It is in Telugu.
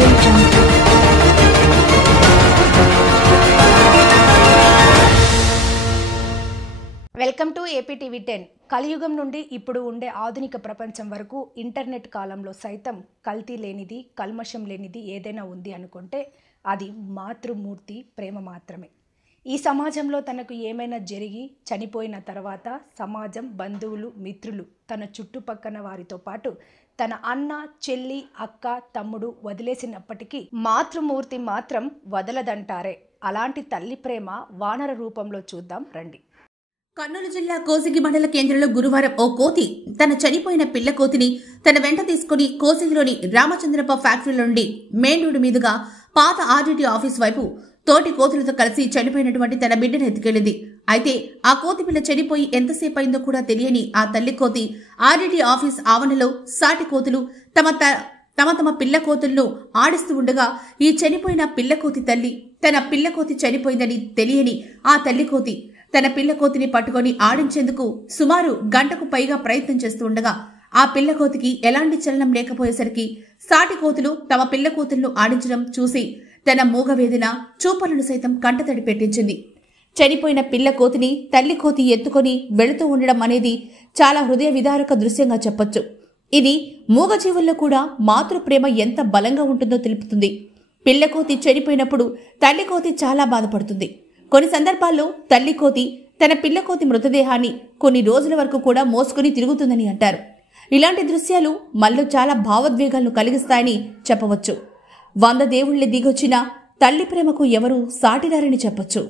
Audio Jungle. Welcome to APTV 10. కలియుగం నుండి ఇప్పుడు ఉండే ఆధునిక ప్రపంచం వరకు ఇంటర్నెట్ కాలంలో సైతం కల్తీ లేనిది, కల్మషం లేనిది ఏదైనా ఉంది అనుకుంటే అది మాతృమూర్తి ప్రేమ మాత్రమే. ఈ సమాజంలో తనకు ఏమైనా జరిగి చనిపోయిన తర్వాత సమాజం, బంధువులు, మిత్రులు, తన చుట్టుపక్కన వారితో పాటు తన అన్న, చెల్లి, అక్క, తమ్ముడు వదిలేసినప్పటికీ మాతృమూర్తి మాత్రం వదలదంటారే. అలాంటి తల్లి ప్రేమ వానర రూపంలో చూద్దాం రండి. కర్నూలు జిల్లా కోసిగి మండల కేంద్రంలో గురువారం ఓ కోతి తన చనిపోయిన పిల్ల కోతిని తన వెంట తీసుకుని కోసిగిలోని రామచంద్రప్ప ఫ్యాక్టరీ నుండి మెయిన్ రోడ్డు మీదుగా పాత ఆర్డీటీ ఆఫీస్ వైపు తోటి కోతులతో కలిసి చనిపోయినటువంటి తన బిడ్డను ఎత్తుకెళ్లింది. అయితే ఆ కోతి పిల్ల చనిపోయి ఎంతసేపు అయిందో కూడా తెలియని ఆ తల్లి కోతి ఆర్డీటీ ఆఫీస్ ఆవరణలో సాటి కోతులు తమ పిల్ల కోతులను ఆడిస్తూ ఉండగా ఈ చనిపోయిన పిల్ల కోతి తల్లి తన పిల్ల కోతి చనిపోయిందని తెలియని ఆ తల్లి కోతి తన పిల్ల కోతిని పట్టుకొని ఆడించేందుకు సుమారు గంటకు పైగా ప్రయత్నం చేస్తూ ఉండగా ఆ పిల్ల కోతికి ఎలాంటి చలనం లేకపోయేసరికి సాటి కోతులు తమ పిల్ల కోతులను ఆడించడం చూసి తన మూగవేదన చూపలను సైతం కంటతడి పెట్టించింది. చనిపోయిన పిల్ల కోతిని తల్లి కోతి ఎత్తుకొని వెళుతూ ఉండడం అనేది చాలా హృదయ విదారక దృశ్యంగా చెప్పొచ్చు. ఇది మూగజీవుల్లో కూడా మాతృప్రేమ ఎంత బలంగా ఉంటుందో తెలుపుతుంది. పిల్ల కోతి చనిపోయినప్పుడు తల్లి కోతి చాలా బాధపడుతుంది. కొన్ని సందర్భాల్లో తల్లి కోతి తన పిల్ల కోతి మృతదేహాన్ని కొన్ని రోజుల వరకు కూడా మోసుకుని తిరుగుతుందని అంటారు. ఇలాంటి దృశ్యాలు మనలో చాలా భావోద్వేగాలను కలిగిస్తాయని చెప్పవచ్చు. 100 దేవుళ్లు దిగొచ్చిన తల్లి ప్రేమకు ఎవరూ సాటిరారని చెప్పొచ్చు.